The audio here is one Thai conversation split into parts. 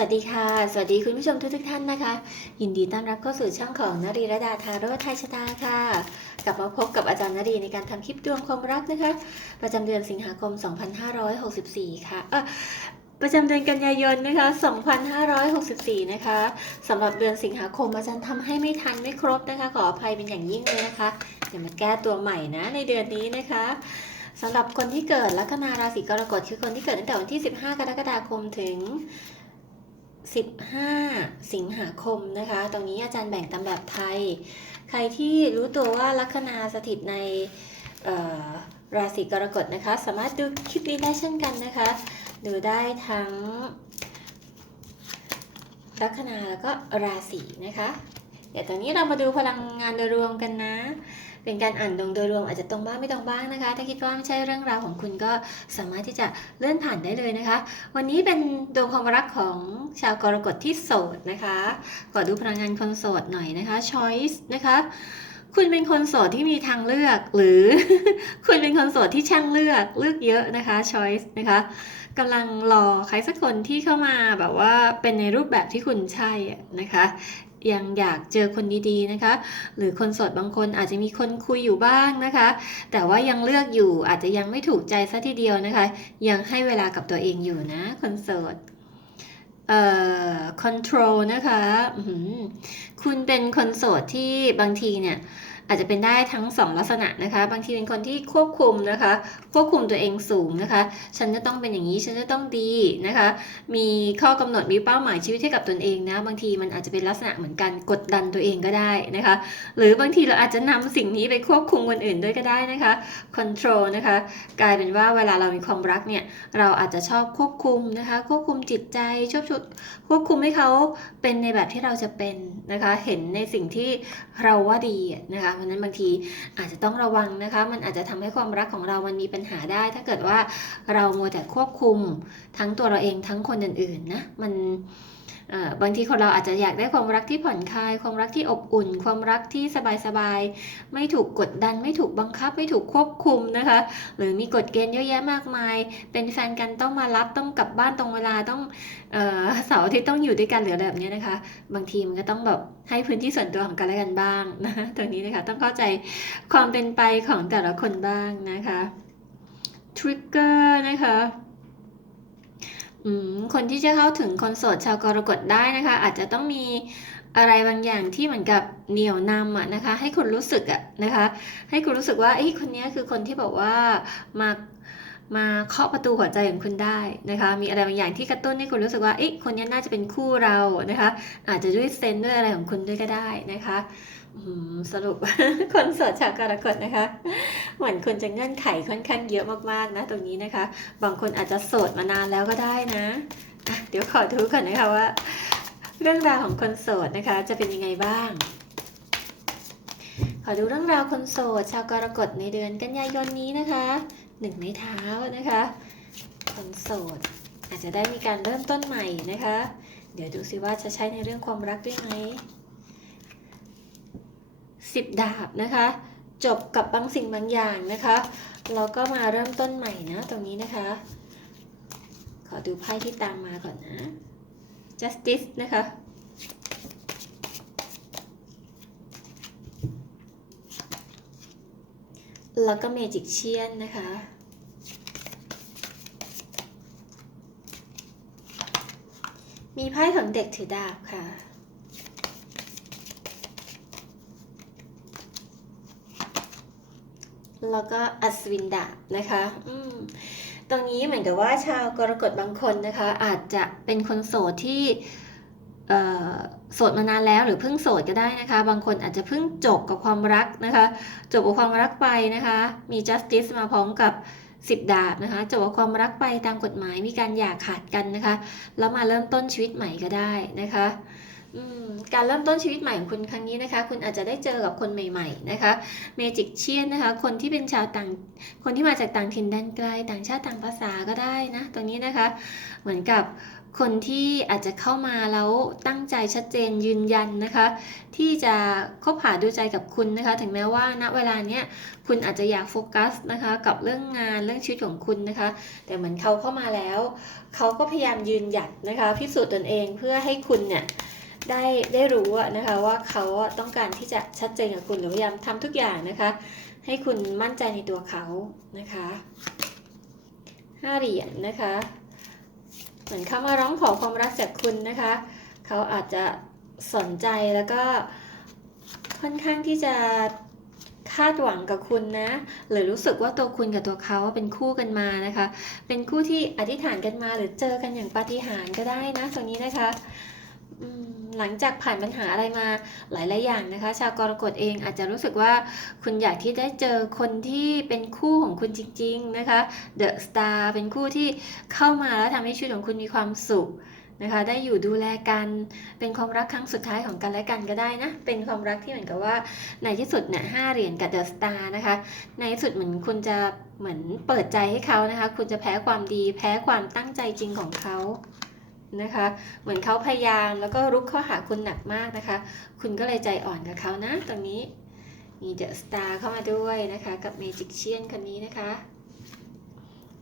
วัสดีค่ะ สวัสดีคุณผู้ชมทุกทุกท่านนะคะ ยินดีต้อนรับเข้าสู่ช่องของนรีระดาทาโร่ไทยชะตาค่ะ กลับมาพบกับอาจารย์นรีในการทำคลิปดวงความรักนะคะ ประจำเดือนสิงหาคม 2564 ค่ะเออประจำเดือนกันยายนนะคะ 2564 นะคะสำหรับเดือนสิงหาคมอาจารย์ทำให้ไม่ทันไม่ครบนะคะ ขออภัยเป็นอย่างยิ่งเลยนะคะ เดี๋ยวมาแก้ตัวใหม่นะในเดือนนี้นะคะสำหรับคนที่เกิดลัคนาราศีกรกฎคือคนที่เกิดตั้งแต่วันที่ 15 กรกฎาคมถึง 15 สิงหาคมนะคะ ตรงนี้อาจารย์แบ่งตามแบบไทย ใครที่รู้ตัวว่าลัคนาสถิตในราศีกรกฎนะคะ สามารถดูคลิปนี้ได้เช่นกันนะคะ ดูได้ทั้งลัคนาแล้วก็ราศีนะคะ เดี๋ยวตอนนี้เรามาดูพลังงานโดยรวมกันนะ เป็นการอ่านดวงโดยรวมอาจจะตรงบ้างไม่ตรงบ้างนะคะ ถ้าคิดว่าไม่ใช่เรื่องราวของคุณก็สามารถที่จะเลื่อนผ่านได้เลยนะคะ วันนี้เป็นดวงความรักของชาวกรกฎที่โสดนะคะขอดูพลังงานคนโสดหน่อยนะคะ choice นะคะคุณเป็นคนโสดที่มีทางเลือก หรือคุณเป็นคนโสดที่ช่างเลือกเลือกเยอะนะคะ choice นะคะกำลังรอใครสักคนที่เข้ามาแบบว่าเป็นในรูปแบบที่คุณใช่นะคะ ยังอยากเจอคนดีๆนะคะ หรือคนโสดบางคนอาจจะมีคนคุยอยู่บ้างนะคะ แต่ว่ายังเลือกอยู่อาจจะยังไม่ถูกใจซะทีเดียวนะคะ ยังให้เวลากับตัวเองอยู่นะคนโสดเอ่อ control นะคะ คุณเป็นคนโสดที่บางทีเนี่ย อาจจะเป็นได้ทั้งสองลักษณะนะคะ บางทีเป็นคนที่ควบคุมนะคะ ควบคุมตัวเองสูงนะคะ ฉันจะต้องเป็นอย่างนี้ ฉันจะต้องดีนะคะ มีข้อกำหนดมีเป้าหมายชีวิตให้กับตนเองนะ บางทีมันอาจจะเป็นลักษณะเหมือนกันกดดันตัวเองก็ได้นะคะ หรือบางทีเราอาจจะนำสิ่งนี้ไปควบคุมคนอื่นด้วยก็ได้นะคะ control นะคะ กลายเป็นว่าเวลาเรามีความรักเนี่ย เราอาจจะชอบควบคุมนะคะ ควบคุมจิตใจชอบชุดควบคุมให้เขาเป็นในแบบที่เราจะเป็นนะคะ เห็นในสิ่งที่เราว่าดีนะคะเพราะนั้นบางทีอาจจะต้องระวังนะคะ มันอาจจะทำให้ความรักของเรามันมีปัญหาได้ ถ้าเกิดว่าเรามัวแต่ควบคุมทั้งตัวเราเองทั้งคนอื่นๆนะมัน บางทีคนเราอาจจะอยากได้ความรักที่ผ่อนคลาย ความรักที่อบอุ่น ความรักที่สบายๆ ไม่ถูกกดดัน ไม่ถูกบังคับ ไม่ถูกควบคุมนะคะ หรือมีกฎเกณฑ์เยอะแยะมากมาย เป็นแฟนกันต้องมารับ ต้องกลับบ้านตรงเวลา ต้องเออสาร์อาทิตย์ต้องอยู่ด้วยกันหรือแบบนี้นะคะ บางทีมันก็ต้องแบบให้พื้นที่ส่วนตัวของกันและกันบ้างนะตรงนี้นะคะ ต้องเข้าใจความเป็นไปของแต่ละคนบ้างนะคะ ทริกเกอร์นะคะ อืมคนที่จะเข้าถึงคนโสดชาวกรกฎได้นะคะ อาจจะต้องมีอะไรบางอย่างที่เหมือนกับเหนี่ยวนำอะนะคะ ให้คุณรู้สึกอะนะคะ ให้คุณรู้สึกว่าเอ้คนนี้คือคนที่แบบว่ามามาเคาะประตูหัวใจของคุณได้นะคะ มีอะไรบางอย่างที่กระตุ้นให้คุณรู้สึกว่าเอ้คนนี้น่าจะเป็นคู่เรานะคะ อาจจะด้วยเซนด้วยอะไรของคุณด้วยก็ได้นะคะ สรุปคนโสดชาวกรกฎนะคะ เหมือนคุณจะเงื่อนไขค่อนข้างเยอะมากๆนะตรงนี้นะคะ บางคนอาจจะโสดมานานแล้วก็ได้นะะเดี๋ยวขอดูก่อนนะคะว่า เรื่องราวของคนโสดนะคะ จะเป็นยังไงบ้าง ขอดูเรื่องราวคนโสดชาวกรกฎในเดือนกันยายนนี้นะคะหนึ่งในเท้านะคะ คนโสดอาจจะได้มีการเริ่มต้นใหม่นะคะ เดี๋ยวดูสิว่าจะใช้ในเรื่องความรักด้วยไหม สิบดาบนะคะ จบกับบางสิ่งบางอย่างนะคะแล้วก็มาเริ่มต้นใหม่นะตรงนี้นะคะ ขอดูไพ่ที่ตามมาก่อนนะ justice นะคะ แล้วก็เมจิกเชียนนะคะมีไพ่ของเด็กถือดาบค่ะ แล้วก็อัศวินดาบนะคะอืมตรงนี้เหมือนกับว่าชาวกรกฎบางคนนะคะ อาจจะเป็นคนโสดที่เอ่อโสดมานานแล้วหรือเพิ่งโสดก็ได้นะคะ บางคนอาจจะเพิ่งจบกับความรักนะคะ จบกับความรักไปนะคะ มี justice มาพร้อมกับสิบดาบนะคะจบกับความรักไปตามกฎหมายมีการหย่าขาดกันนะคะ แล้วมาเริ่มต้นชีวิตใหม่ก็ได้นะคะอืม การเริ่มต้นชีวิตใหม่ของคุณครั้งนี้นะคะ คุณอาจจะได้เจอกับคนใหม่ ๆนะคะเมจิกเชียนนะคะ คนที่เป็นชาวต่าง คนที่มาจากต่างถิ่นแดนไกล ต่างชาติต่างภาษาก็ได้นะตรงนี้นะคะ เหมือนกับคนที่อาจจะเข้ามาแล้วตั้งใจชัดเจนยืนยันนะคะ ที่จะคบหาดูใจกับคุณนะคะ ถึงแม้ว่าณเวลาเนี้ยคุณอาจจะอยากโฟกัสนะคะ กับเรื่องงานเรื่องชีวิตของคุณนะคะ แต่เหมือนเขาเข้ามาแล้ว เขาก็พยายามยืนหยัดนะคะ พิสูจน์ตนเองเพื่อให้คุณเนี่ย ได้ได้รู้อะนะคะว่าเขาต้องการที่จะชัดเจนกับคุณหรือพยายามทำทุกอย่างนะคะ ให้คุณมั่นใจในตัวเขานะคะห้าเหรียญนะคะ เหมือนเขามาร้องขอความรักจากคุณนะคะ เขาอาจจะสนใจแล้วก็ค่อนข้างที่จะคาดหวังกับคุณนะ หรือรู้สึกว่าตัวคุณกับตัวเขาเป็นคู่กันมานะคะ เป็นคู่ที่อธิษฐานกันมาหรือเจอกันอย่างปาฏิหาริย์ก็ได้นะตรงนี้นะคะ อืม หลังจากผ่านปัญหาอะไรมาหลาย ๆ อย่างนะคะ ชาวกรกฎเองอาจจะรู้สึกว่าคุณอยากที่ได้เจอคนที่เป็นคู่ของคุณจริง ๆ นะคะเดอะสตาร์เป็นคู่ที่เข้ามาแล้วทำให้ชีวิตของคุณมีความสุขนะคะได้อยู่ดูแลกันเป็นความรักครั้งสุดท้ายของกันและกันก็ได้นะ เป็นความรักที่เหมือนกับว่าในที่สุดเนี่ยห้าเหรียญกับเดอะสตาร์นะคะ ในที่สุดเหมือนคุณจะเหมือนเปิดใจให้เขานะคะ คุณจะแพ้ความดี แพ้ความตั้งใจจริงของเขา นะคะ เหมือนเขาพยายามแล้วก็รุกเข้าหาคุณหนักมากนะคะ คุณก็เลยใจอ่อนกับเขานะตรงนี้มีเดอะสตาร์เข้ามาด้วยนะคะ กับเมจิกเชียนคนนี้นะคะ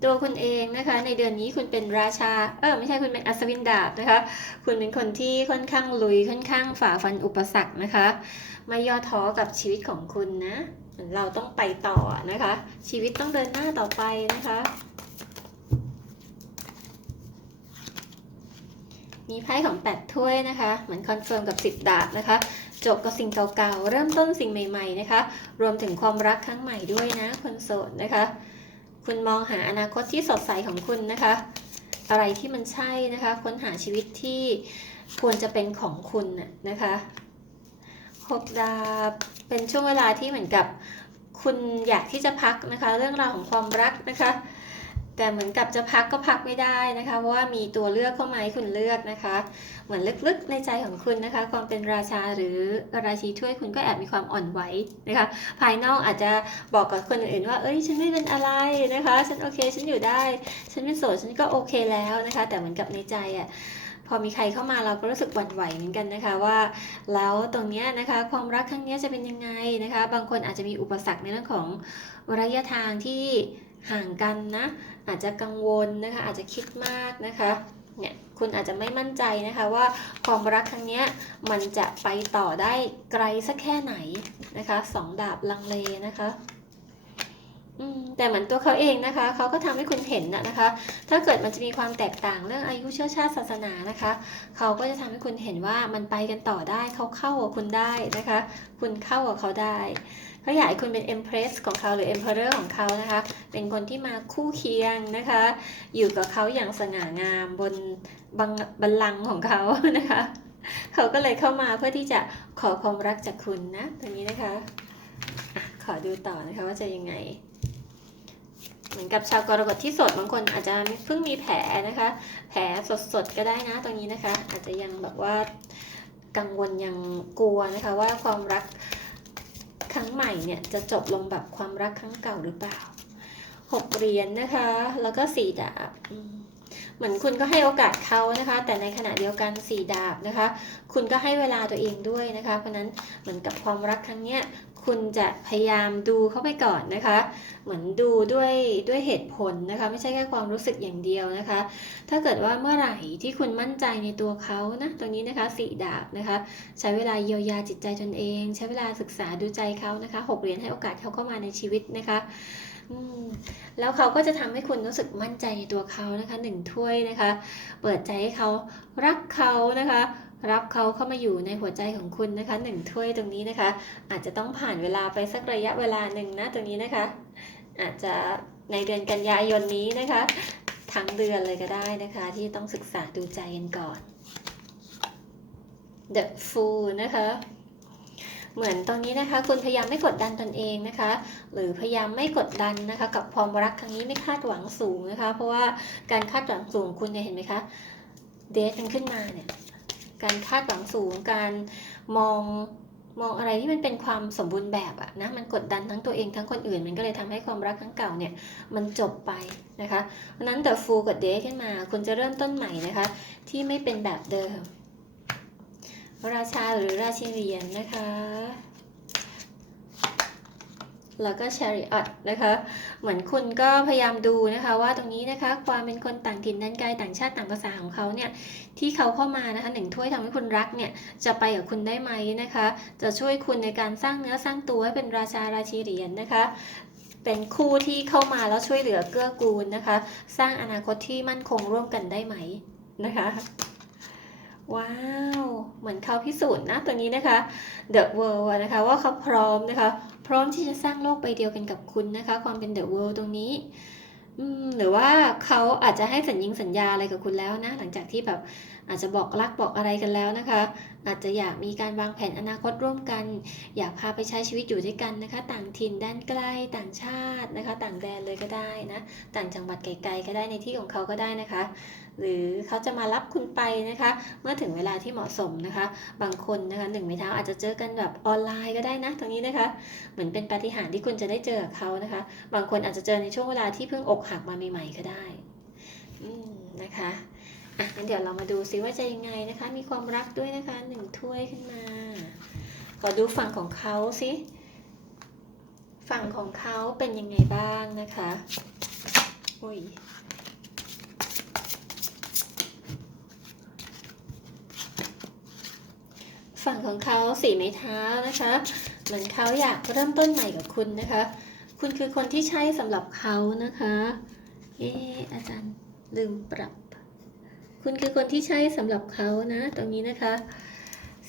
ตัวคุณเองนะคะ ในเดือนนี้คุณเป็นราชา เออไม่ใช่คุณเป็นอัศวินดาบนะคะ คุณเป็นคนที่ค่อนข้างลุยค่อนข้างฝ่าฟันอุปสรรคนะคะ ไม่ย่อท้อกับชีวิตของคุณนะเหมือนเราต้องไปต่อนะคะ ชีวิตต้องเดินหน้าต่อไปนะคะ มีไพ่ของแปดถ้วยนะคะ เหมือนคอนเฟิร์มกับสิบดาบนะคะ จบกับสิ่งเก่าๆ เริ่มต้นสิ่งใหม่ๆนะคะ รวมถึงความรักครั้งใหม่ด้วยนะคนโสดนะคะ คุณมองหาอนาคตที่สดใสของคุณนะคะ อะไรที่มันใช่นะคะ ค้นหาชีวิตที่ควรจะเป็นของคุณน่ะนะคะหกดาบเป็นช่วงเวลาที่เหมือนกับ คุณอยากที่จะพักนะคะ เรื่องราวของความรักนะคะ แต่เหมือนกับจะพักก็พักไม่ได้นะคะ เพราะว่ามีตัวเลือกเข้ามาให้คุณเลือกนะคะ เหมือนลึกๆในใจของคุณนะคะ ความเป็นราชาหรือราชีถ้วยคุณก็แอบมีความอ่อนไหวนะคะ ภายนอกอาจจะบอกกับคนอื่นๆว่า เอ้ย ฉันไม่เป็นอะไรนะคะ ฉันโอเค ฉันอยู่ได้ ฉันเป็นโสด ฉันก็โอเคแล้วนะคะ แต่เหมือนกับในใจอะพอมีใครเข้ามาเราก็รู้สึกหวั่นไหวเหมือนกันนะคะว่า แล้วตรงเนี้ยนะคะความรักครั้งเนี้ยจะเป็นยังไงนะคะ บางคนอาจจะมีอุปสรรคในเรื่องของระยะทางที่ ห่างกันนะ อาจจะกังวลนะคะ อาจจะคิดมากนะคะเนี่ยคุณอาจจะไม่มั่นใจนะคะว่าความรักครั้งนี้มันจะไปต่อได้ไกลสักแค่ไหนนะคะสองดาบลังเลนะคะแต่เหมือนตัวเขาเองนะคะ เขาก็ทำให้คุณเห็นนะนะคะ ถ้าเกิดมันจะมีความแตกต่างเรื่องอายุเชื้อชาติศาสนานะคะ เขาก็จะทำให้คุณเห็นว่ามันไปกันต่อได้ เขาเข้ากับคุณได้นะคะ คุณเข้ากับเขาได้ เขาอยากให้คุณเป็น Empress ของเขาหรือ Emperor ของเขานะคะ เป็นคนที่มาคู่เคียงนะคะ อยู่กับเขาอย่างสง่างามบนบังบัลลังก์ของเขานะคะ เขาก็เลยเข้ามาเพื่อที่จะขอความรักจากคุณนะตรงนี้นะคะอะขอดูต่อนะคะว่าจะยังไง เหมือนกับชาวกรกฎที่โสดบางคนอาจจะเพิ่งมีแผลนะคะ แผลสดๆก็ได้นะตรงนี้นะคะ อาจจะยังแบบว่ากังวลยังกลัวนะคะว่าความรัก ครั้งใหม่เนี่ยจะจบลงแบบความรักครั้งเก่าหรือเปล่าหกเหรียญนะคะ แล้วก็สี่ดาบ เหมือนคุณก็ให้โอกาสเขานะคะ แต่ในขณะเดียวกันสี่ดาบนะคะ คุณก็ให้เวลาตัวเองด้วยนะคะ เพราะนั้นเหมือนกับความรักครั้งเนี้ย คุณจะพยายามดูเข้าไปก่อนนะคะ เหมือนดูด้วยด้วยเหตุผลนะคะ ไม่ใช่แค่ความรู้สึกอย่างเดียวนะคะ ถ้าเกิดว่าเมื่อไหร่ที่คุณมั่นใจในตัวเขานะตรงนี้นะคะสีดาบนะคะ ใช้เวลาเยียวยาจิตใจตนเอง ใช้เวลาศึกษาดูใจเขานะคะหกเหรียญให้โอกาสเขาเข้ามาในชีวิตนะคะแล้วเขาก็จะทำให้คุณรู้สึกมั่นใจในตัวเขานะคะหนึ่งถ้วยนะคะ เปิดใจให้เขารักเขานะคะ รับเขาเข้ามาอยู่ในหัวใจของคุณนะคะหนึ่งถ้วยตรงนี้นะคะ อาจจะต้องผ่านเวลาไปสักระยะเวลาหนึ่งนะตรงนี้นะคะ อาจจะในเดือนกันยายนนี้นะคะ ทั้งเดือนเลยก็ได้นะคะ ที่ต้องศึกษาดูใจกันก่อน The Fool นะคะเหมือนตรงนี้นะคะ คุณพยายามไม่กดดันตนเองนะคะ หรือพยายามไม่กดดันนะคะ กับความรักครั้งนี้ไม่คาดหวังสูงนะคะ เพราะว่าการคาดหวังสูงคุณเนี่ยเห็นไหมคะเดทมันขึ้นมาเนี่ย การคาดหวังสูง การมองมองอะไรที่มันเป็นความสมบูรณ์แบบอะนะมันกดดันทั้งตัวเองทั้งคนอื่น มันก็เลยทำให้ความรักครั้งเก่าเนี่ยมันจบไปนะคะเพราะนั้นแต่ฟูกับเดทขึ้นมาคุณจะเริ่มต้นใหม่นะคะ ที่ไม่เป็นแบบเดิม ราชาหรือราชินีเหรียญนะคะ แล้วก็ chariot นะคะ เหมือนคุณก็พยายามดูนะคะว่าตรงนี้นะคะความเป็นคนต่างถิ่นด้านไกลต่างชาติต่างภาษาของเขาเนี่ยที่เขาเข้ามานะคะหนึ่งถ้วยทำให้คุณรักเนี่ยจะไปกับคุณได้ไหมนะคะ จะช่วยคุณในการสร้างเนื้อสร้างตัวให้เป็นราชาราชีเหรียญนะคะเป็นคู่ที่เข้ามาแล้วช่วยเหลือเกื้อกูลนะคะ สร้างอนาคตที่มั่นคงร่วมกันได้ไหมนะคะ ว้าว เหมือนเขาพิสูจน์นะตัวนี้นะคะ The World นะคะว่าเขาพร้อมนะคะ พร้อมที่จะสร้างโลกใบเดียวกันกับคุณนะคะ ความเป็น The World ตรงนี้หรือว่าเขาอาจจะให้สัญญิงสัญญาอะไรกับคุณแล้วนะ หลังจากที่แบบอาจจะบอกรักบอกอะไรกันแล้วนะคะ อาจจะอยากมีการวางแผนอนาคตร่วมกัน อยากพาไปใช้ชีวิตอยู่ด้วยกันนะคะ ต่างถิ่นด้านใกล้ต่างชาตินะคะ ต่างแดนเลยก็ได้นะ ต่างจังหวัดไกลๆก็ได้ในที่ของเขาก็ได้นะคะ หรือเขาจะมารับคุณไปนะคะ เมื่อถึงเวลาที่เหมาะสมนะคะ บางคนนะคะหนึ่งไม้เท้าอาจจะเจอกันแบบออนไลน์ก็ได้นะตรงนี้นะคะ เหมือนเป็นปาฏิหาริย์ที่คุณจะได้เจอเขานะคะ บางคนอาจจะเจอในช่วงเวลาที่เพิ่งอกหักมาใหม่ๆก็ได้นะคะอะงั้นเดี๋ยวเรามาดูซิว่าจะยังไงนะคะ มีความรักด้วยนะคะหนึ่งถ้วยขึ้นมา ขอดูฝั่งของเขาสิฝั่งของเขาเป็นยังไงบ้างนะคะ อุ้ย ของเขาสีไม้เท้านะคะเหมือนเขาอยากเริ่มต้นใหม่กับคุณนะคะ คุณคือคนที่ใช่สำหรับเขานะคะเอออาจารย์ลืมปรับ คุณคือคนที่ใช่สำหรับเขานะตรงนี้นะคะ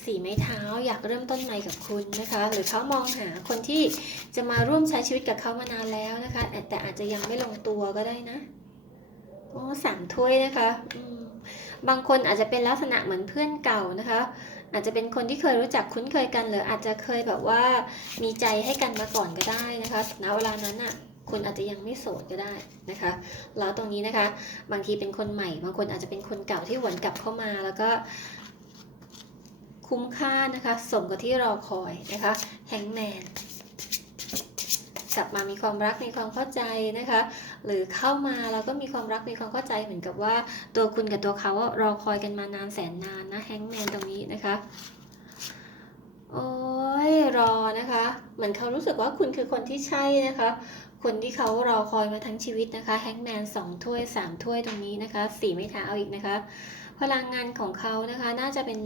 สีไม้เท้าอยากเริ่มต้นใหม่กับคุณนะคะ หรือเขามองหาคนที่จะมาร่วมใช้ชีวิตกับเขามานานแล้วนะคะ แต่อาจจะยังไม่ลงตัวก็ได้นะโอ้สามถ้วยนะคะบางคนอาจจะเป็นลักษณะเหมือนเพื่อนเก่านะคะ อาจจะเป็นคนที่เคยรู้จักคุ้นเคยกัน หรืออาจจะเคยแบบว่ามีใจให้กันมาก่อนก็ได้นะคะณเวลานั้นอะคุณอาจจะยังไม่โสดก็ได้นะคะแล้วตรงนี้นะคะ บางทีเป็นคนใหม่ บางคนอาจจะเป็นคนเก่าที่หวนกลับเข้ามาแล้วก็คุ้มค่านะคะ สมกับที่รอคอยนะคะแฮงแมน กลับมามีความรักมีความเข้าใจนะคะ หรือเข้ามาแล้วก็มีความรักมีความเข้าใจเหมือนกับว่า ตัวคุณกับตัวเขารอคอยกันมานานแสนนานนะแฮงแมนตรงนี้นะคะโอ้ยรอนะคะ เหมือนเขารู้สึกว่าคุณคือคนที่ใช่นะคะ คนที่เขารอคอยมาทั้งชีวิตนะคะแฮงแมนสองถ้วยสามถ้วยตรงนี้นะคะสี่ไม่เท้าอีกนะคะ พลังงานของเขานะคะ น่าจะเป็น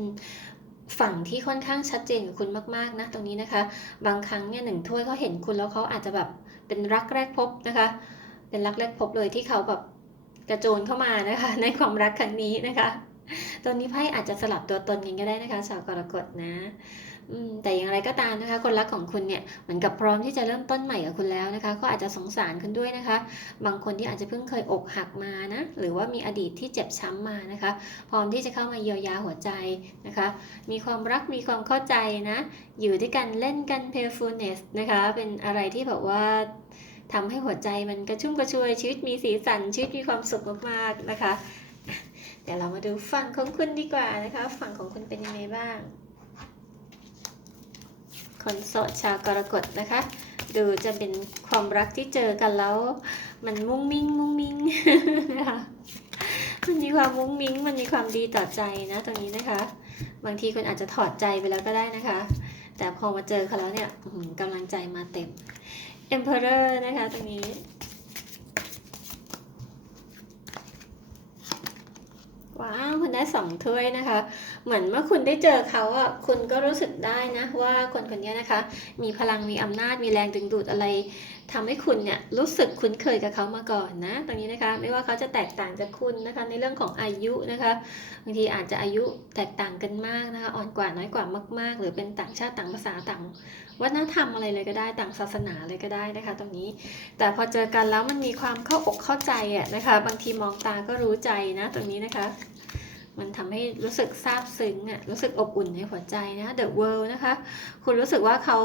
ฝั่งที่ค่อนข้างชัดเจนกับคุณมากๆนะตรงนี้นะคะ บางครั้งเนี่ยหนึ่งถ้วยเขาเห็นคุณแล้วเขาอาจจะแบบเป็นรักแรกพบนะคะ เป็นรักแรกพบเลยที่เขาแบบกระโจนเข้ามานะคะ ในความรักครั้งนี้นะคะ ตอนนี้ไพ่อาจจะสลับตัวตนกันก็ได้นะคะชาวกรกฎนะแต่อย่างไรก็ตามนะคะ คนรักของคุณเนี่ยเหมือนกับพร้อมที่จะเริ่มต้นใหม่กับคุณแล้วนะคะ ก็อาจจะสงสารคุณด้วยนะคะ บางคนที่อาจจะเพิ่งเคยอกหักมานะหรือว่ามีอดีตที่เจ็บช้ำมานะคะ พร้อมที่จะเข้ามาเยียวยาหัวใจนะคะ มีความรักมีความเข้าใจนะ อยู่ด้วยกันเล่นกัน playfulness นะคะ เป็นอะไรที่แบบว่าทำให้หัวใจมันกระชุ่มกระชวยชีวิตมีสีสันชีวิตมีความสุขมากๆนะคะ เดี๋ยวเรามาดูฝั่งของคุณดีกว่านะคะ ฝั่งของคุณเป็นยังไงบ้าง คนโสดชาวกรกฎนะคะ ดูจะเป็นความรักที่เจอกันแล้ว มันมุ้งมิ้งมุ้งมิ้งนะคะมันมีความมุ้งมิ้ง มันมีความดีต่อใจนะตรงนี้นะคะ บางทีคุณอาจจะถอดใจไปแล้วก็ได้นะคะ แต่พอมาเจอเขาแล้วเนี่ยกำลังใจมาเต็ม Emperor นะคะตรงนี้ ว้าวคุณ ได้สองถ้วยนะคะ เหมือนเมื่อคุณได้เจอเขาอะคุณก็รู้สึกได้นะว่าคนคนนี้นะคะ มีพลังมีอำนาจมีแรงดึงดูดอะไรทำให้คุณเนี่ยรู้สึกคุ้นเคยกับเขามาก่อนนะ ตรงนี้นะคะ ไม่ว่าเขาจะแตกต่างจากคุณนะคะ ในเรื่องของอายุนะคะบางทีอาจจะอายุแตกต่างกันมากนะคะ อ่อนกว่าน้อยกว่ามาก ๆ หรือเป็นต่างชาติต่างภาษาต่างวัฒนธรรมอะไรเลยก็ได้ต่างศาสนาเลยก็ได้นะคะ ตรงนี้ แต่พอเจอกันแล้วมันมีความเข้าอกเข้าใจอะนะคะ บางทีมองตาก็รู้ใจนะตรงนี้นะคะ มันทำให้รู้สึกซาบซึ้งอะรู้สึกอบอุ่นในหัวใจนะ The World นะคะ คุณรู้สึกว่าเขา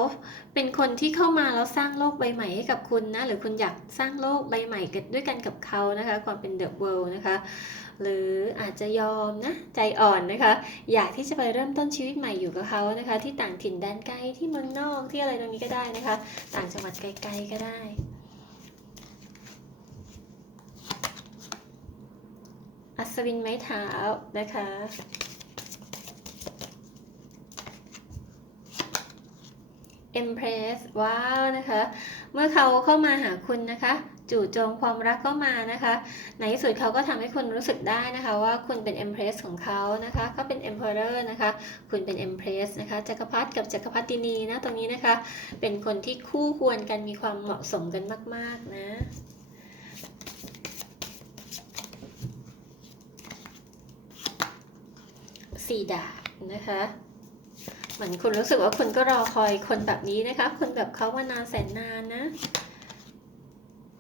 เป็นคนที่เข้ามาแล้วสร้างโลกใบใหม่ให้กับคุณนะ หรือคุณอยากสร้างโลกใบใหม่กันด้วยกันกับเขานะคะ ความเป็น The World นะคะ หรืออาจจะยอมนะ ใจอ่อนนะคะ อยากที่จะไปเริ่มต้นชีวิตใหม่อยู่กับเขานะคะ ที่ต่างถิ่นแดนไกลที่เมืองนอกที่อะไรตรงนี้ก็ได้นะคะ ต่างจังหวัดไกลๆก็ได้ อัศวินไม้เท้านะคะ Empress ว้าวนะคะ เมื่อเขาเข้ามาหาคุณนะคะ จู่โจมความรักก็มานะคะ ในที่สุดเขาก็ทำให้คุณรู้สึกได้นะคะว่าคุณเป็น Empress ของเขานะคะเขาเป็น Emperor นะคะ คุณเป็น Empress นะคะจักรพรรดิกับจักรพรรดินีนะตรงนี้นะคะ เป็นคนที่คู่ควรกันมีความเหมาะสมกันมาก ๆ นะ สี่ดาบนะคะเหมือนคุณรู้สึกว่าคุณก็รอคอยคนแบบนี้นะคะ คนแบบเขามานานแสนนานนะ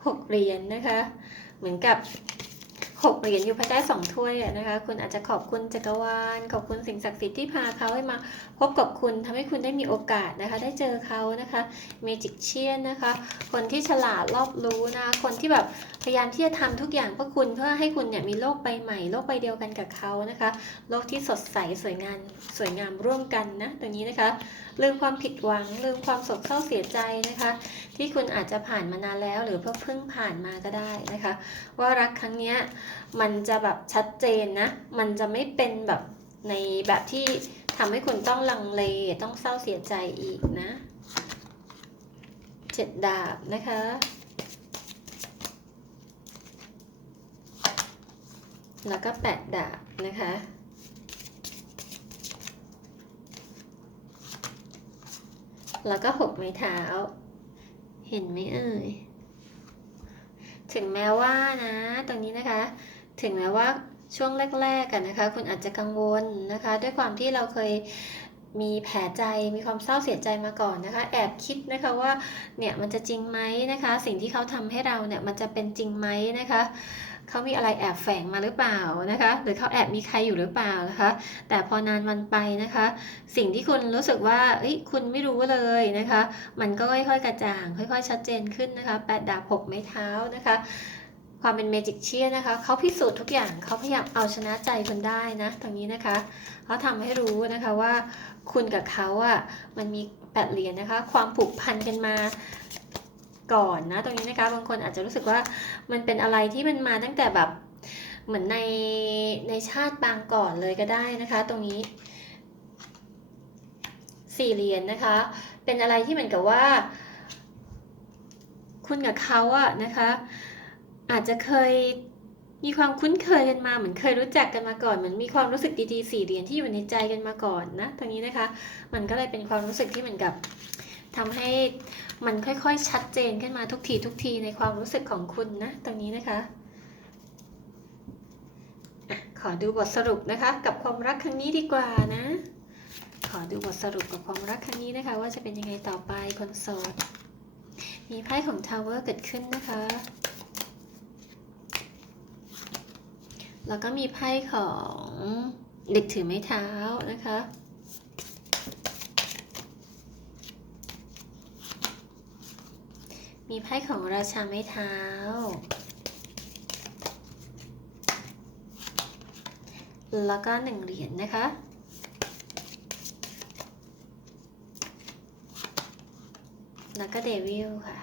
หกเหรียญนะคะ เหมือนกับหกเหรียญอยู่ภายใต้สองถ้วยนะคะ คุณอาจจะขอบคุณจักรวาล ขอบคุณสิ่งศักดิ์สิทธิ์ที่พาเขาให้มาพบกับคุณทำให้คุณได้มีโอกาสนะคะ ได้เจอเขานะคะเมจิกเชียนนะคะ คนที่ฉลาดรอบรู้นะ คนที่แบบ ยายามที่จะทำทุกอย่างเพื่อคุณเพื่อให้คุณเนี่ยมีโลกใบใหม่โลกใบเดียวกันกับเขานะคะ โลกที่สดใสสวยงามสวยงามร่วมกันนะตรงนี้นะคะลืมความผิดหวังลืมความโศกเศร้าเสียใจนะคะ ที่คุณอาจจะผ่านมานานแล้ว หรือเพิ่งเพิ่งผ่านมาก็ได้นะคะ ว่ารักครั้งเนี้ยมันจะแบบชัดเจนนะ มันจะไม่เป็นแบบในแบบที่ทำให้คุณต้องลังเลต้องเศร้าเสียใจอีกนะเจ็ดดาบนะคะ แล้วก็แปดดาบนะคะ แล้วก็หกไม้เท้า เห็นไหมเอ่ย ถึงแม้ว่านะ ตรงนี้นะคะ ถึงแม้ว่าช่วงแรกๆกันนะคะ คุณอาจจะกังวลนะคะ ด้วยความที่เราเคยมีแผลใจมีความเศร้าเสียใจมาก่อนนะคะ แอบคิดนะคะว่าเนี่ยมันจะจริงไหมนะคะ สิ่งที่เขาทำให้เราเนี่ยมันจะเป็นจริงไหมนะคะ เขามีอะไรแอบแฝงมาหรือเปล่านะคะ หรือเขาแอบมีใครอยู่หรือเปล่านะคะ แต่พอนานวันไปนะคะ สิ่งที่คุณรู้สึกว่าเอ้ยคุณไม่รู้เลยนะคะ มันก็ค่อยๆกระจ่าง ค่อยๆ ชัดเจนขึ้นนะคะแปดดาบหกไม้เท้านะคะความเป็นเมจิกเชียนะคะเขาพิสูจน์ทุกอย่างเขาพยายามเอาชนะใจคุณได้นะตรงนี้นะคะเขาทำให้รู้นะคะว่าคุณกับเขาอะ่ะมันมีแปดเหรียญนะคะ ความผูกพันกันมา ก่อนนะตรงนี้นะคะบางคนอาจจะรู้สึกว่ามันเป็นอะไรที่มันมาตั้งแต่แบบเหมือนในในชาติบางก่อนเลยก็ได้นะคะ ตรงนี้สี่เหรียญนะคะ เป็นอะไรที่เหมือนกับว่า คุณกับเขาอะนะคะ อาจจะเคยมีความคุ้นเคยกันมาเหมือนเคยรู้จักกันมาก่อนเหมือนมีความรู้สึกดีๆสี่เหรียญที่อยู่ในใจกันมาก่อนนะตรงนี้นะคะ มันก็เลยเป็นความรู้สึกที่เหมือนกับ ทำให้มันค่อยๆ ชัดเจนขึ้นมาทุกทีทุกทีในความรู้สึกของคุณนะตรงนี้นะคะอะขอดูบทสรุปนะคะกับความรักครั้งนี้ดีกว่านะ ขอดูบทสรุปกับความรักครั้งนี้นะคะ ว่าจะเป็นยังไงต่อไปคนโสดมีไพ่ของทาวเวอร์เกิดขึ้นนะคะ แล้วก็มีไพ่ของเด็กถือไม้เท้านะคะ มีไพ่ของราชาไม้เท้า แล้วก็หนึ่งเหรียญนะคะ แล้วก็เดวิลค่ะ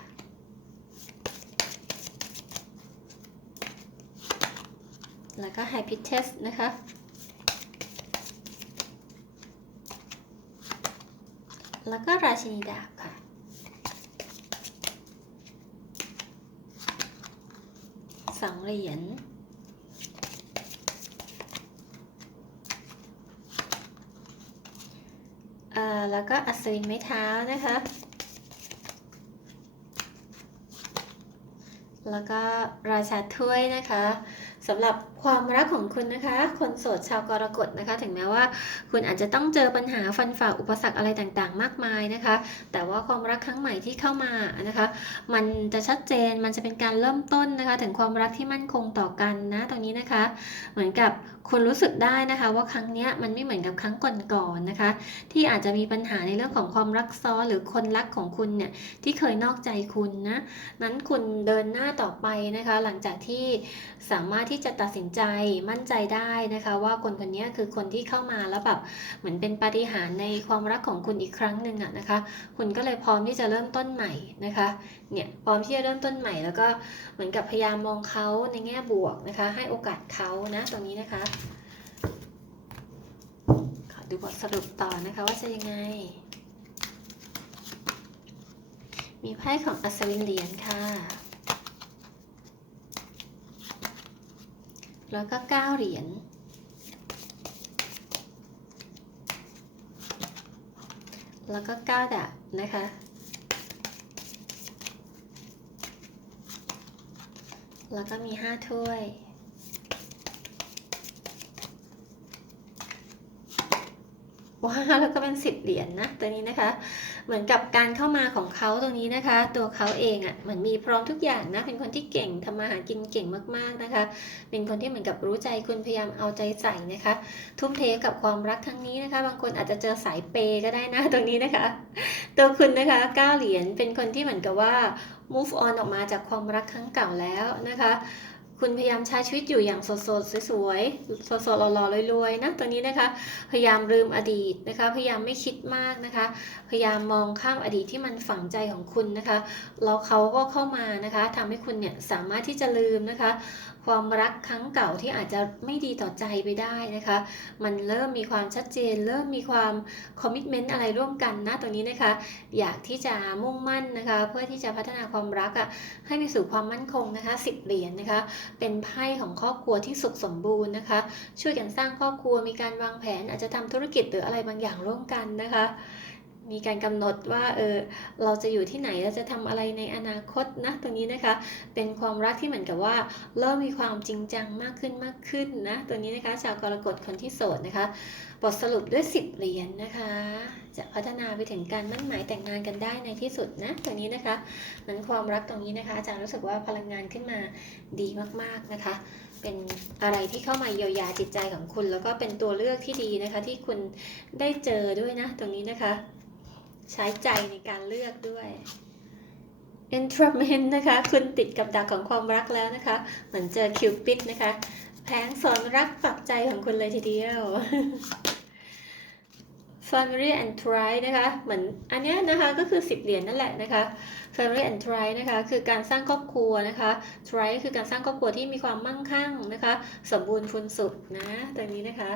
แล้วก็ไฮพิเทสนะคะ แล้วก็ราชินีดาบค่ะ สอง เหรียญอ่าแล้วก็อัศวินไม้เท้านะคะ แล้วก็ราชาถ้วยนะคะ สำหรับความรักของคุณนะคะ คนโสดชาวกรกฎนะคะ ถึงแม้ว่า คุณอาจจะต้องเจอปัญหาฟันฝ่าอุปสรรคอะไรต่างๆ มากมายนะคะ แต่ว่าความรักครั้งใหม่ที่เข้ามานะคะ มันจะชัดเจนมันจะเป็นการเริ่มต้นนะคะ ถึงความรักที่มั่นคงต่อกันนะตรงนี้นะคะ เหมือนกับ คุณรู้สึกได้นะคะว่าครั้งนี้มันไม่เหมือนกับครั้งก่อนๆนะคะ ที่อาจจะมีปัญหาในเรื่องของความรักซ้อนหรือคนรักของคุณเนี่ยที่เคยนอกใจคุณนะนั้นคุณเดินหน้าต่อไปนะคะ หลังจากที่สามารถที่ที่จะตัดสินใจมั่นใจได้นะคะ ว่าคนคนนี้คือคนที่เข้ามาแล้วแบบเหมือนเป็นปาฏิหาริย์ในความรักของคุณอีกครั้งหนึ่งอะนะคะ คุณก็เลยพร้อมที่จะเริ่มต้นใหม่นะคะเนี่ยพร้อมที่จะเริ่มต้นใหม่แล้วก็เหมือนกับพยายามมองเขาในแง่บวกนะคะ ให้โอกาสเขานะตรงนี้นะคะ ขอดูบทสรุปต่อนะคะว่าจะยังไง มีไพ่ของอัศวินเหรียญค่ะ แล้วก็เก้าเหรียญแล้วก็เก้าดาบนะคะ แล้วก็มีห้าถ้วย ว้าแล้วก็เป็นสิบเหรียญนนะ ตัวนี้นะคะ เหมือนกับการเข้ามาของเขาตรงนี้นะคะ ตัวเขาเองอะ่ะเหมือนมีพร้อมทุกอย่างนะ เป็นคนที่เก่งทำมาหากินเก่งมากๆนะคะ เป็นคนที่เหมือนกับรู้ใจคุณพยายามเอาใจใส่นะคะ ทุ่มเทกับความรักครั้งนี้นะคะ บางคนอาจจะเจอสายเปย์ก็ได้นะตรงนี้นะคะ ตัวคุณนะคะก้าเหรียญเป็นคนที่เหมือนกับว่า move on ออกมาจากความรักครั้งเก่าแล้วนะคะ คุณพยายามใช้ชีวิตอยู่อย่างสดสดสวยๆ สดๆหล่อๆรวยๆนะตัวนี้นะคะ พยายามลืมอดีตนะคะ พยายามไม่คิดมากนะคะ พยายามมองข้ามอดีตที่มันฝังใจของคุณนะคะ แล้วเขาก็เข้ามานะคะทำให้คุณเนี่ยสามารถที่จะลืมนะคะ ความรักครั้งเก่าที่อาจจะไม่ดีต่อใจไปได้นะคะ มันเริ่มมีความชัดเจน เริ่มมีความคอมมิชเมนต์อะไรร่วมกันนะตรงนี้นะคะ อยากที่จะมุ่งมั่นนะคะ เพื่อที่จะพัฒนาความรักอะ่ะให้ไปสู่ความมั่นคงนะคะสิบเหรียญนะคะ เป็นไพ่ของครอบครัวที่สุขสมบูรณ์นะคะ ช่วยกันสร้างครอบครัวมีการวางแผนอาจจะทำธุรกิจหรืออะไรบางอย่างร่วมกันนะคะ มีการกำหนดว่าเออเราจะอยู่ที่ไหนเราจะทำอะไรในอนาคตนะตรงนี้นะคะ เป็นความรักที่เหมือนกับว่า เริ่มมีความจริงจังมากขึ้นมากขึ้นนะตัวนี้นะคะชาวกรกฎคนที่โสดนะคะ บทสรุปด้วย 10 เหรียญนนะคะ จะพัฒนาไปถึงการมั่นหมายแต่งงานกันได้ในที่สุดนะตัวนี้นะคะนั้นความรักตรงนี้นะคะอาจารย์รู้สึกว่าพลังงานขึ้นมาดีมากๆนะคะเป็นอะไรที่เข้ามาเยียวยาจิตใจของคุณ แล้วก็เป็นตัวเลือกที่ดีนะคะ ที่คุณได้เจอด้วยนะ ตรงนี้นะคะ ใช้ใจในการเลือกด้วย entrapment นะคะ คุณติดกับดักของความรักแล้วนะคะ เหมือนเจอคิวปิดนะคะ แผงสอนรักปักใจของคุณเลยทีเดียว family and try นะคะ เหมือนอันนี้นะคะก็คือ 10 เหรียญนั่นแหละนะคะ family and try นะคะคือการสร้างครอบครัวนะคะ try คือการสร้างครอบครัวที่มีความมั่งคั่งนะคะ สมบูรณ์พูนสุดนะตรงนี้นะคะ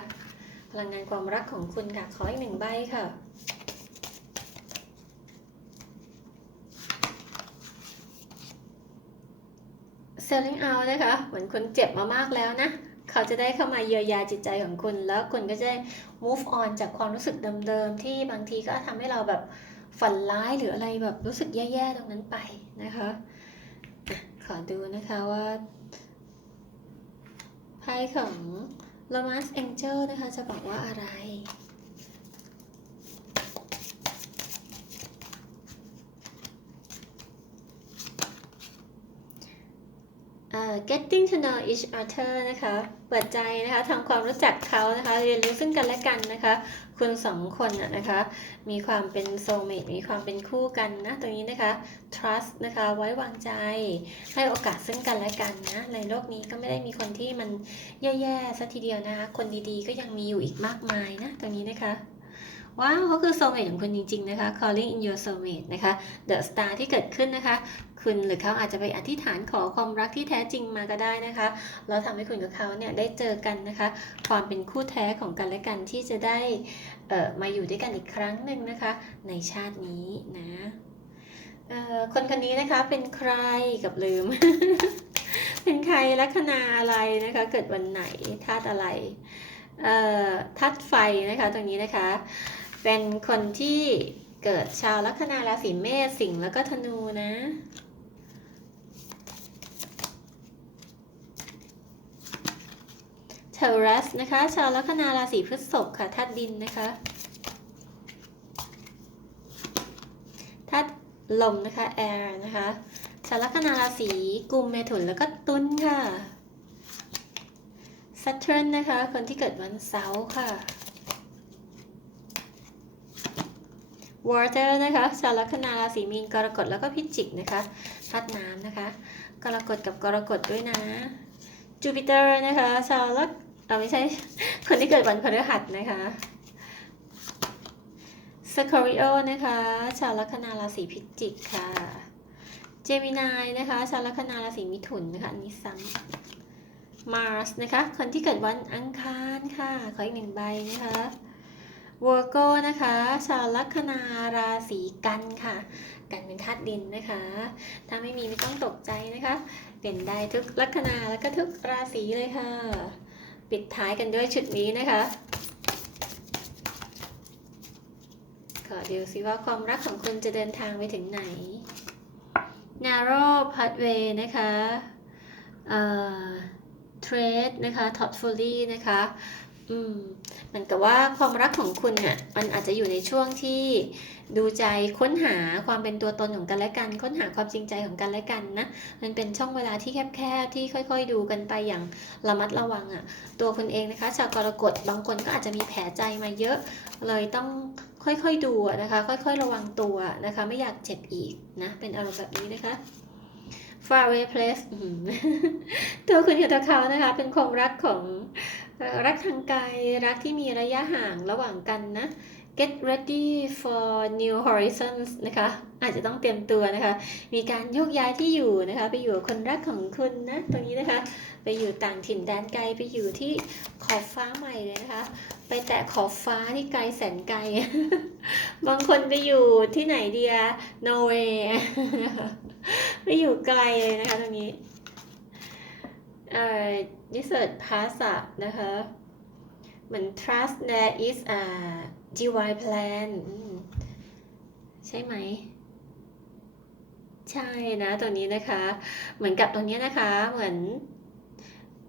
พลังงานความรักของคุณค่ะขออีกหนึ่งใบค่ะ selling out นะคะ เหมือนคุณเจ็บมามากแล้วนะ เขาจะได้เข้ามาเยียวยาจิตใจของคุณ แล้วคุณก็จะ move on จากความรู้สึกเดิมๆ ที่บางทีก็ทำให้เราแบบฝันร้ายหรืออะไรแบบรู้สึกแย่ๆ ตรงนั้นไปนะคะอะขอดูนะคะว่าไพ่ของ Romance Angel นะคะ จะบอกว่าอะไร getting to know each other นะคะเปิดใจนะคะทำความรู้จักเขานะคะเรียนรู้ซึ่งกันและกันนะคะคุณสองคนน่ะนะคะมีความเป็น soulmate มีความเป็นคู่กันนะตรงนี้นะคะ trust นะคะไว้วางใจให้โอกาสซึ่งกันและกันนะในโลกนี้ก็ไม่ได้มีคนที่มันแย่ๆซะทีเดียวนะคะคนดีๆก็ยังมีอยู่อีกมากมายนะตรงนี้นะคะว้าวเขาคือ soulmate ของคุณจริง ๆ นะคะ calling in your soulmate นะคะ the star ที่เกิดขึ้นนะคะ คุณหรือเขาอาจจะไปอธิษฐานขอความรักที่แท้จริงมาก็ได้นะคะ แล้วทำให้คุณกับเขาเนี่ยได้เจอกันนะคะ ความเป็นคู่แท้ของกันและกันที่จะได้เอ่อมาอยู่ด้วยกันอีกครั้งหนึ่งนะคะ ในชาตินี้นะเอ่อคนคนนี้นะคะเป็นใครกับลืม เป็นใครลัคนาอะไรนะคะ เกิดวันไหนธาตุอะไรเอ่อธาตุไฟนะคะตรงนี้นะคะ เป็นคนที่เกิดชาวลัคนาราศีเมษสิงห์แล้วก็ธนูนะ ทอรัสนะคะ ชาวลัคนาราศีพฤษภค่ะธาตุดินนะคะธาตุลมนะคะแอร์นะคะชาวลัคนาราศีกุมเมถุนแล้วก็ตุลค่ะ Saturn นนะคะ คนที่เกิดวันเสาร์ค่ะ Water นะคะชาวลัคนาราศีมีนกรกฎแล้วก็พิจิกนะคะธาตุน้ำนะคะ กรกฎกับกรกฎด้วยนะจูปิเตอร์นะคะชาวลัค เออไม่ใช่คนที่เกิดวันพฤหัสนะคะสคอริโอนะคะ ชาวลัคนาราศีพิจิกค่ะ เจมินายนะคะ ชาวลัคนาราศีมิถุนนะคะ อันนี้ซ้ำมาร์สนะคะ คนที่เกิดวันอังคารค่ะ ขออีกหนึ่งใบนะคะวอร์โกนะคะ ชาวลัคนาราศีกันค่ะ กันเป็นธาตุดินนะคะ ถ้าไม่มีไม่ต้องตกใจนะคะเปลี่ยนได้ทุกลัคนาแล้วก็ทุกราศีเลยค่ะ ปิดท้ายกันด้วยชุดนี้นะคะ ขอดูซิว่าความรักของคุณจะเดินทางไปถึงไหน narrow pathway นะคะเอ่อ trade นะคะ thoughtfully นะคะ อืมเหมือนกับว่าความรักของคุณเนี่ยมันอาจจะอยู่ในช่วงที่ดูใจค้นหาความเป็นตัวตนของกันและกัน ค้นหาความจริงใจของกันและกันนะมันเป็นช่องเวลาที่แคบๆที่ค่อยๆ ดูกันไปอย่างระมัดระวังอะ่ะ ตัวคุณเองนะคะชาวกรกฎบางคนก็อาจจะมีแผลใจมาเยอะ เลยต้องค่อยๆดูนะคะ ค่อยๆ ระวังตัวนะคะ ไม่อยากเจ็บอีกนะ เป็นอารมณ์แบบนี้นะคะ far away place ตัวคุณกับตัวเขานะคะ เป็นความรักของ รักทางไกลรักที่มีระยะห่างระหว่างกันนะ get ready for new horizons นะคะ อาจจะต้องเตรียมตัวนะคะ มีการโยกย้ายที่อยู่นะคะ ไปอยู่กับคนรักของคุณนะ ตรงนี้นะคะ ไปอยู่ต่างถิ่นแดนไกล ไปอยู่ที่ขอบฟ้าใหม่เลยนะคะ ไปแตะขอบฟ้าที่ไกลแสนไกล บางคนไปอยู่ที่ไหนเดียนอร์เวย์ไปอยู่ไกลเลยนะคะตรงนี้ เอ่อ desert pass อะนะคะ เหมือน trust there is a DIY plan ใช่ไหม ใช่นะตัวนี้นะคะ เหมือนกับตัวนี้นะคะ เหมือน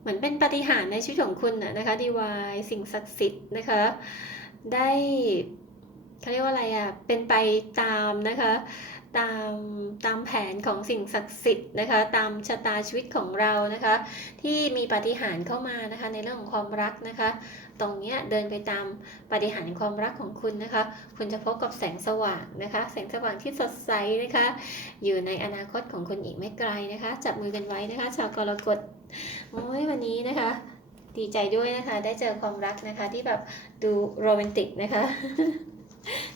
เหมือนเป็นปฏิหารในชีวิตของคุณนะนะคะดีวายสิ่งศักดิ์สิทธิ์นะคะ ได้ เขาเรียกว่าอะไรอะ เป็นไปตามนะคะ ตามตามแผนของสิ่งศักดิ์สิทธิ์นะคะ ตามชะตาชีวิตของเรานะคะ ที่มีปาฏิหาริ์เข้ามานะคะ ในเรื่องของความรักนะคะ ตรงเนี้ยเดินไปตามปาฏิหาริย์ความรักของคุณนะคะ คุณจะพบกับแสงสว่างนะคะ แสงสว่างที่สดใสนะคะ อยู่ในอนาคตของคุณอีกไม่ไกลนะคะ จับมือกันไว้นะคะ ชาวกรกฎโอ้ยวันนี้นะคะดีใจด้วยนะคะ ได้เจอความรักนะคะที่แบบดูโรแมนติกนะคะ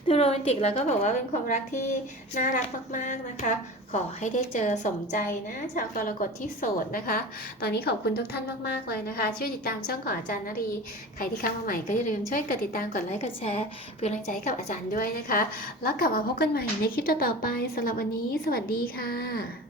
ดูโรแมนติกแล้วก็บอกว่าเป็นความรักที่น่ารักมากๆนะคะ ขอให้ได้เจอสมใจนะชาวกรกฎที่โสดนะคะ ตอนนี้ขอบคุณทุกท่านมากๆเลยนะคะ ช่วยติดตามช่องของอาจารย์นรี ใครที่เข้ามาใหม่ก็อย่าลืมช่วยกดติดตามกดไลค์กดแชร์เป็นกำลังใจให้กับอาจารย์ด้วยนะคะ แล้วกลับมาพบกันใหม่ในคลิปต่อๆไปสำหรับวันนี้ สวัสดีค่ะ